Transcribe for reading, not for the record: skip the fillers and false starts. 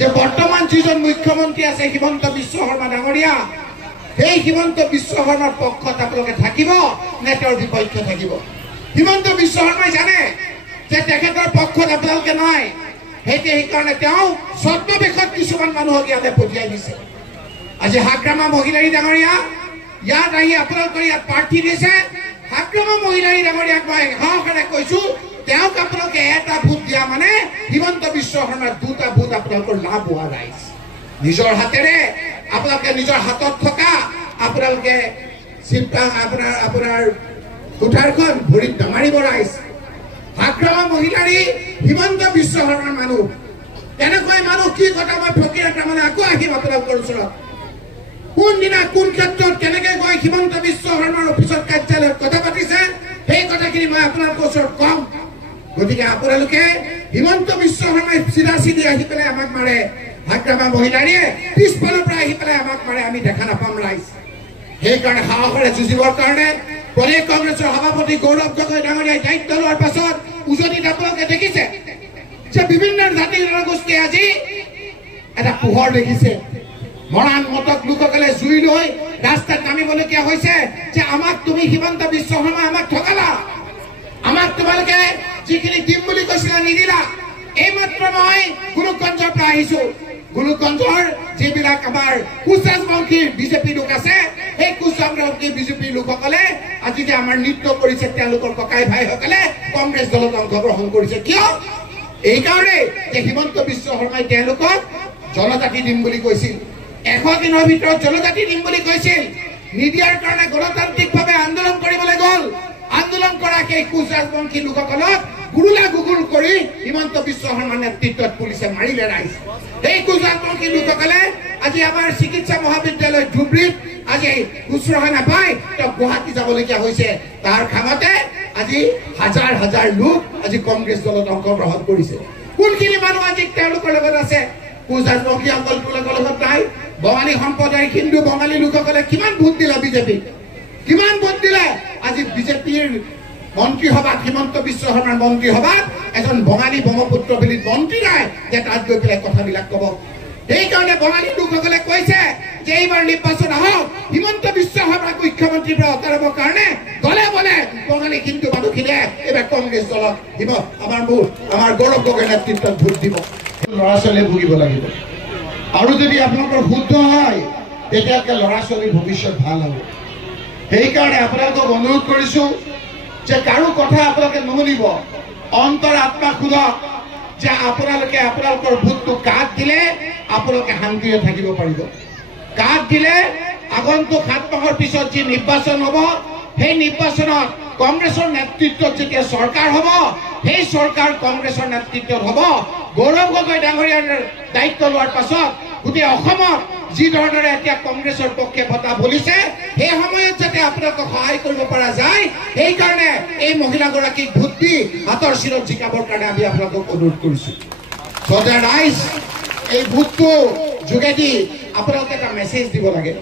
যে বৰ্তমান যিজন মুখ্যমন্ত্ৰী আছে হিমন্ত বিশ্ব শৰ্মা ডাঙৰীয়া, সেই হিমন্ত বিশ্ব শৰ্মাৰ পক্ষত আপোনালোকে থাকিব নে তেওঁৰ বিপক্ষে থাকিব? হিমন্ত বিশ্ব শৰ্মাই জানে যে তেখেতৰ পক্ষত আপোনালোকে নাই, সেইকাৰণে তেওঁ ছদ্মবেশত কিছুমান মানুহক ইয়াতে পঠিয়াই দিছে। আজি হাগ্ৰামা মহিলাৰী ডাঙৰীয়া ইয়াত আহি আপোনালোকৰ ইয়াত প্ৰাৰ্থী দিছে। হাগ্ৰামা মহিলাৰী ডাঙৰীয়াক মই সাহসেৰে কৈছো, তেওঁক আপোনালোকে এটা ভোট দিয়া মানে হিমন্ত বিশ্ব শৰ্মাৰ দুটা ভোট আপোনালোকৰ লাভ হোৱা ৰাইজ। নিজৰ হাতেৰে আপোনালোকে নিজৰ হাতত থকা আপোনালোকে আপোনাৰ কুঠাৰখন ভৰিত নামাৰিব ৰাইজ। হাগ্ৰামা মহিলাৰী হিমন্ত বিশ্ব শৰ্মাৰ মানুহ, তেনেকৈ মানুহ কি কথা মই ফকীৰ তাৰমানে আকৌ আহিম আপোনালোকৰ ওচৰত। কোনদিনা কোন ক্ষেত্ৰত কেনেকে গৈ হিমন্ত বিশ্ব শৰ্মাৰ অফিচত কাৰ্যালয়ত কথা পাতিছে সেই কথাখিনি মই আপোনালোকৰ ওচৰত কম। গতিকে আপোনালোকে হিমন্ত বিশ্ব শৰ্মাই চিধা চিধি আহি পেলাই আমাক মাৰে, হাগ্ৰামা মহিলাৰীয়ে পিছফালৰ পৰা আহি পেলাই আমাক মাৰে, আমি দেখা নাপাম ৰাইজ। সেইকাৰণে সাহসেৰে যুঁজিবৰ কাৰণে প্ৰদেশ কংগ্ৰেছৰ সভাপতি গৌৰৱ গগৈ ডাঙৰীয়াই দায়িত্ব লোৱাৰ পাছত উজনিত আপোনালোকে দেখিছে যে বিভিন্ন জাতি জনগোষ্ঠীয়ে আজি এটা পোহৰ দেখিছে। মৰাণ মটক লোকসকলে জুই লৈ ৰাস্তাত নামিবলগীয়া হৈছে যে আমাক তুমি হিমন্ত বিশ্ব শৰ্মা আমাক ঠগালা, আমাক তোমালোকে যিখিনি দিম বুলি কৈছিলা নিদিলা। এইমাত্ৰ মই গোলোকগঞ্জৰ পৰা আহিছো। গোলোকগঞ্জৰ যিবিলাক আমাৰ কুচৰাজবংশীৰ বিজেপি লোক আছে, সেই কুচৰাজবংশী বিজেপি লোকসকলে আজি যে আমাৰ নৃত্য কৰিছে, তেওঁলোকৰ ককাই ভাইসকলে কংগ্ৰেছ দলত অংশগ্ৰহণ কৰিছে। কিয়? এইকাৰণে যে হিমন্ত বিশ্ব শৰ্মাই তেওঁলোকক জনজাতি দিম বুলি কৈছিল, 100 দিনৰ ভিতৰত জনজাতি দিম বুলি কৈছিল। নিদিয়াৰ কাৰণে গণতান্ত্ৰিকভাৱে আন্দোলন কৰিবলৈ গ'ল। আন্দোলন কৰা সেই কুচৰাজবংশী লোকসকলক গুৰুলা গুগুল কৰি হিমন্ত বিশ্ব শৰ্মাৰ নেতৃত্বত পুলিচে মাৰিলে ৰাইজ। সেই কুচৰাজবংশী লোকসকলে আজি আমাৰ চিকিৎসা মহাবিদ্যালয় ধুবুৰীত আজি শুশ্ৰূষা নাপায় তেওঁ গুৱাহাটী যাবলগীয়া হৈছে। তাৰ খামতে আজি হাজাৰ হাজাৰ লোক আজি কংগ্ৰেছ দলত অংশগ্ৰহণ কৰিছে। কোনখিনি মানুহ আজি তেওঁলোকৰ লগত আছে? কুচৰাজবংশী অঞ্চলটোৰ লগত নাই। বঙালী সম্প্ৰদায়ৰ হিন্দু বঙালী লোকসকলে কিমান ভোট দিলে বিজেপিক? কিমান ভোট দিলে? আজি বিজেপিৰ মন্ত্ৰীসভাত, হিমন্ত বিশ্ব শৰ্মাৰ মন্ত্ৰীসভাত এজন বঙালী ব্ৰহ্মপুত্ৰ বেলিত মন্ত্ৰী নাই যে তাত গৈ পেলাই কথাবিলাক ক'ব। সেইকাৰণে বঙালী লোকসকলে কৈছে যে এইবাৰ নিৰ্বাচন আহক, হিমন্ত বিশ্ব শৰ্মাক মুখ্যমন্ত্ৰীৰ পৰা আঁতৰাবৰ কাৰণে দলে বলে বঙালী হিন্দু মানুহখিনিয়ে এইবাৰ কংগ্ৰেছ দলক আমাৰ গৌৰৱ গগৈৰ নেতৃত্বত ভোট দিব। ল'ৰা ছোৱালীয়ে ভুগিব লাগিব। আৰু যদি আপোনালোকৰ শুদ্ধ হয় তেতিয়াকে ল'ৰা ছোৱালীৰ ভৱিষ্যত ভাল হ'ব। সেইকাৰণে আপোনালোকক অনুৰোধ কৰিছো যে কাৰো কথা আপোনালোকে নুশুনিব। অন্তৰ আত্মা সোধক যে আপোনালোকে আপোনালোকৰ ভোটটো কাক দিলে আপোনালোকে শান্তিৰে থাকিব পাৰিব। কাক দিলে আগন্তুক 7 মাহৰ পিছত যি নিৰ্বাচন হ'ব, সেই নিৰ্বাচনত কংগ্ৰেছৰ নেতৃত্বত যেতিয়া চৰকাৰ হ'ব, সেই চৰকাৰ কংগ্ৰেছৰ নেতৃত্বত হ'ব। গৌৰৱ গগৈ ডাঙৰীয়াৰ দায়িত্ব লোৱাৰ পাছত গোটেই অসমত যি ধৰণেৰে এতিয়া কংগ্ৰেছৰ পক্ষে বঁটা বলিছে, সেই সময়ত যাতে আপোনালোকক সহায় কৰিব পৰা যায়, সেইকাৰণে এই মহিলাগৰাকীক ভোট দি হাতৰ চিৰত জিকাবৰ কাৰণে আমি আপোনালোকক অনুৰোধ কৰিছো। ৰাইজ এই ভোটটো যোগেদি আপোনালোকে এটা মেছেজ দিব লাগে।